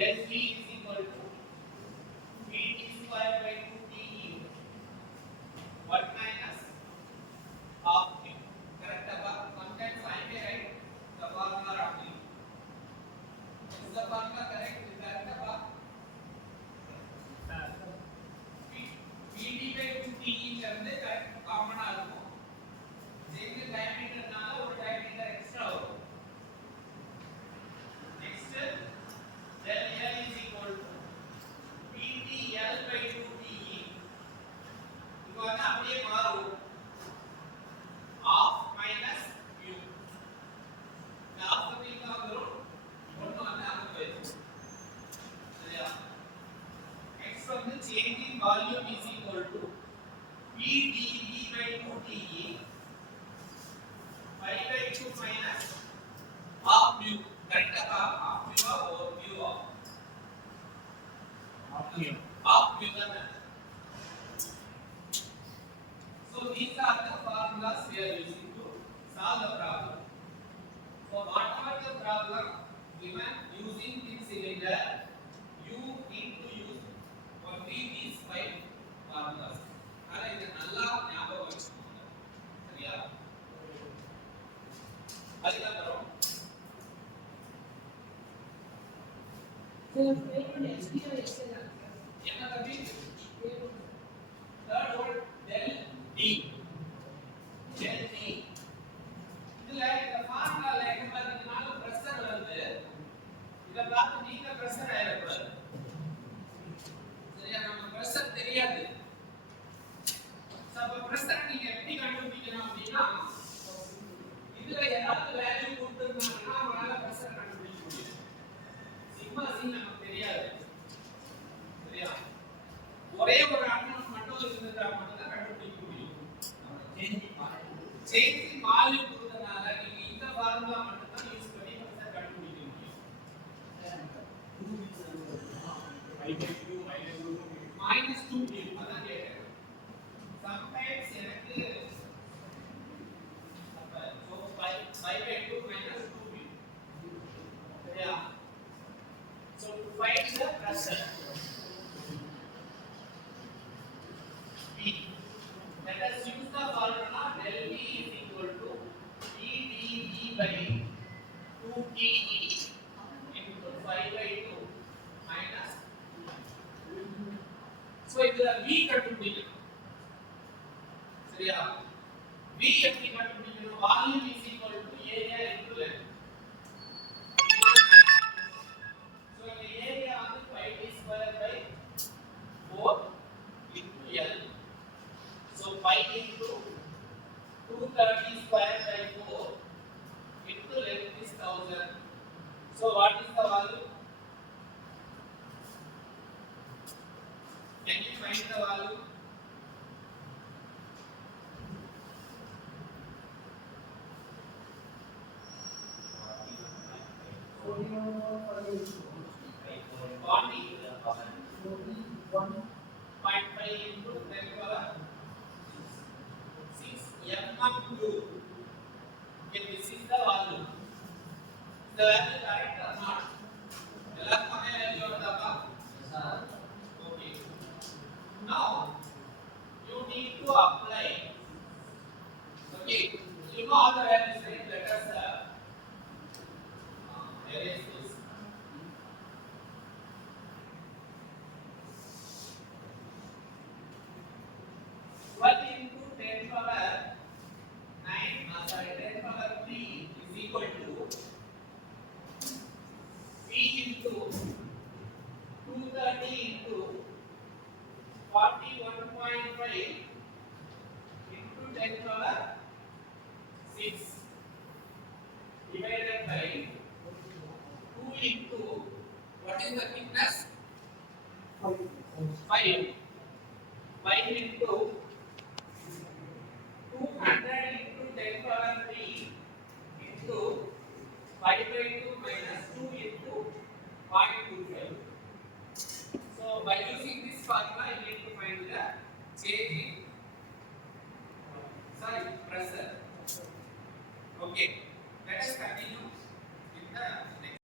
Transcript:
Then V is equal to Vt square by 2Te 1 minus half Q. Correct? Sometimes I may write the formula wrongly. Is the formula correct? Is that correct? Vt by 2Te ங்கிறது காமனா இருக்கும். இதுக்கு டயமீட்டர்னால ஒரு diameter extra வரும். Next del L is equal to VTL by 2TE. இப்போ வந்து அப்படியே மாறும். Half minus Q. இந்த half வந்து இங்க வந்துரும். ஒண்ணு வந்து அங்க போயிடும். சரியா? Next வந்து change in volume is equal to VdV by 2TE 5 by 2 minus half mu. Correct? Half mu or mu of half mu. So these are the formulas we are using to solve the problem. So whatever the problem given using this cylinder, you need to use only these 5 formulas. ஆனா இது நல்லா ஞாபகம் வச்சுக்கோங்க. சரியா? அதுக்கப்புறம் என்ன தம்பி? third one del D. del D. இதுல இந்த ஃபார்முலால என்ன பாத்தீங்கன்னா பிரஷர் வருது. இத பார்த்து நீங்க பிரஷர் ஆயிரக்கூடாது. சரியா? நம்ம பிரஷர் தெரியாது. அப்ப பிரஷர் நீங்க எப்படி கண்டுபிடிக்கணும் அப்படின்னா இதுல ஏதாவது வேல்யூ கொடுத்திருந்தாங்கன்னா நம்மளால பிரஷர் கண்டுபிடிக்க முடியும். சிக்மா சி நமக்கு தெரியாது. சரியா? ஒரே ஒரு அன்னோன் மட்டும் இருந்தா மட்டும் தான் கண்டுபிடிக்க முடியும். சேஞ்ச் இன் வால்யூம் கொடுத்தனால நீங்க இந்த ஃபார்முலா மட்டும் தான் யூஸ் பண்ணி பிரஷர் கண்டுபிடிக்க முடியும். minus 2 அதான் கேட்டேன். sometimes எனக்கு அப்ப so 5 by 2 minus 2b. சரியா? so to find the pressure P, let us use the formula del V is equal to VdV by 2TE into 5 by 2 minus. so இதுல V கண்டுபிடிக்கணும். சரியா? V எப்படி கண்டுபிடிக்கணும்? Volume is equal to area into length. so the area வந்து 5d square by 4 into L. so 5 into 230 square by 4 into length is 1000. so what is the value? can you find the value? The value correct or not? எல்லாரும் அதே வேல்யூ வருதாப்பா? Okay. Now you need to apply. Okay. You know all the values, right? Let us erase this. What into 10 power 9? 10 power 3 is equal to V into 230 into 41.5 into 10 power 6 divided by 2 into what is the thickness? 5. 5 into 200 into 10 power 3 into 5 by 2 minus 2 into 0.25. So by using this formula, you need to find the change in